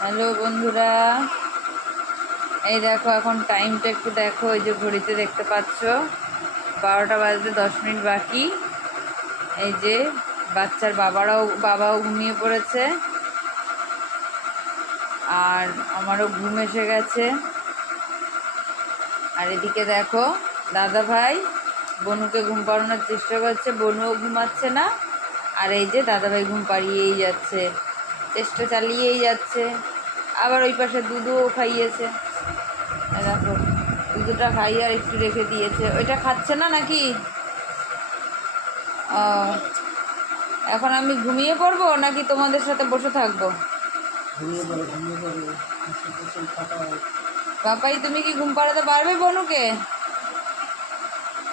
Hello বন্ধুরা, এই দেখো এখন টাইমটা একটু দেখো। এই যে ঘড়িতে দেখতে পাচ্ছ 12টা বাজতে 10 মিনিট বাকি। এই যে বাচ্চার বাবাও ঘুমিয়ে পড়েছে, আর আমারও ঘুম এসে গেছে। আর এদিকে দেখো দাদা ভাই বনুকে ঘুম পাড়ানোর চেষ্টা করছে, বনুও ঘুমাচ্ছে না। আর এই যে দাদা ভাই ঘুম পাড়িয়েই যাচ্ছে, চেষ্টা চালিয়েই যাচ্ছে। আবার ওই পাশে দুধও খাইয়েছে, দেখো দুধটা খাইয়ে আর একটু রেখে দিয়েছে। ওইটা খাচ্ছে না নাকি? ও, এখন আমি ঘুমিয়ে পড়বো নাকি তোমাদের সাথে বসে থাকবো? পাপাই, তুমি কি ঘুম পাড়াতে পারবে বনুকে?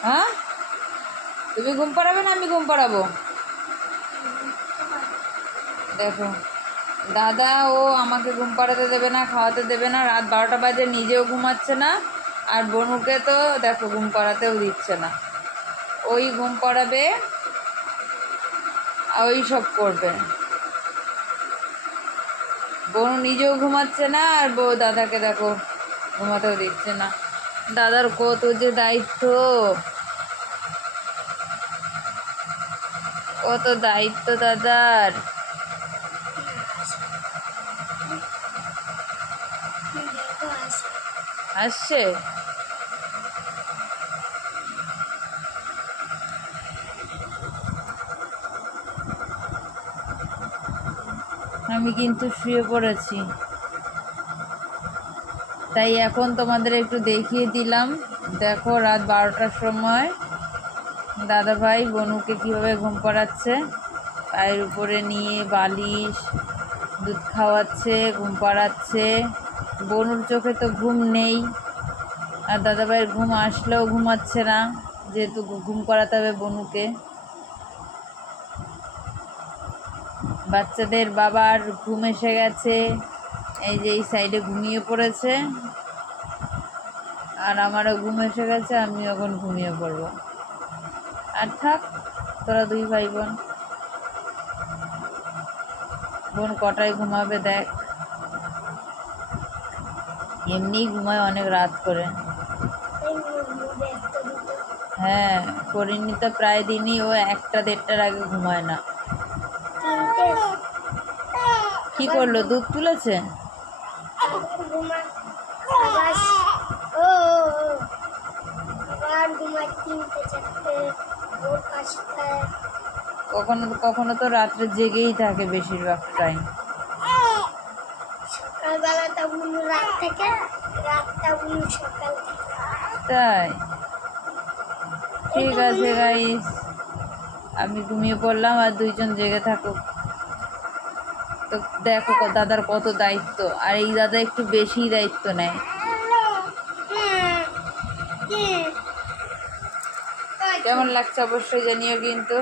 হ্যাঁ, তুমি ঘুম পাড়াবে না আমি ঘুম পাড়াবো? দেখো দাদা ও আমাকে ঘুম পাড়াতে দেবে না, খাওয়াতে দেবে না। রাত 12টা বাজে, নিজেও ঘুমাচ্ছে না। আর বনুকে তো দেখো ঘুম পাড়াতেও দিচ্ছে না। ওই ঘুম পাড়াবে, ওই সব করবে। বনু নিজেও ঘুমাচ্ছে না, আর দাদাকে দেখো ঘুমাতেও দিচ্ছে না। দাদার কত যে দায়িত্ব, কত দায়িত্ব দাদার। আসছে? আমি কিন্তু শুয়ে পড়েছি, তাই এখন তোমাদের একটু দেখিয়ে দিলাম। দেখো রাত 12টার সময় দাদা ভাই বনুকে কীভাবে ঘুম পাড়াচ্ছে। পায়ের উপরে নিয়ে বালিশ, দুধ খাওয়াচ্ছে, ঘুম পাড়াচ্ছে। বনুর চোখে তো ঘুম নেই, আর দাদা ভাইয়ের ঘুম আসলেও ঘুমাচ্ছে না, যেহেতু ঘুম করাতে হবে বনুকে। বাচ্চাদের বাবার ঘুম এসে গেছে, এই যে এই সাইডে ঘুমিয়ে পড়েছে। আর আমারও ঘুম এসে গেছে, আমি এখন ঘুমিয়ে পড়বো। আর থাক, তোরা দুই ভাই বোন। বোন কটায় ঘুমাবে দেখ, এমনি ঘুমায় অনেক রাত করে। হ্যাঁ, পরিণীতা প্রায় দিনই ও 1টা-1:30টার আগে ঘুমায় না। কি করলো, দুধ তুলেছে? কখনো কখনো তো রাত্রে জেগেই থাকে বেশিরভাগ টাইম। তাই? ঠিক আছে গাইস, আমি ঘুমিয়ে পড়লাম, আর দুইজন জেগে থাকুক। তো দেখো দাদার কত দায়িত্ব, আর এই দাদা একটু বেশি দায়িত্ব নেয়। কেমন লাগছে অবশ্যই জানিও কিন্তু।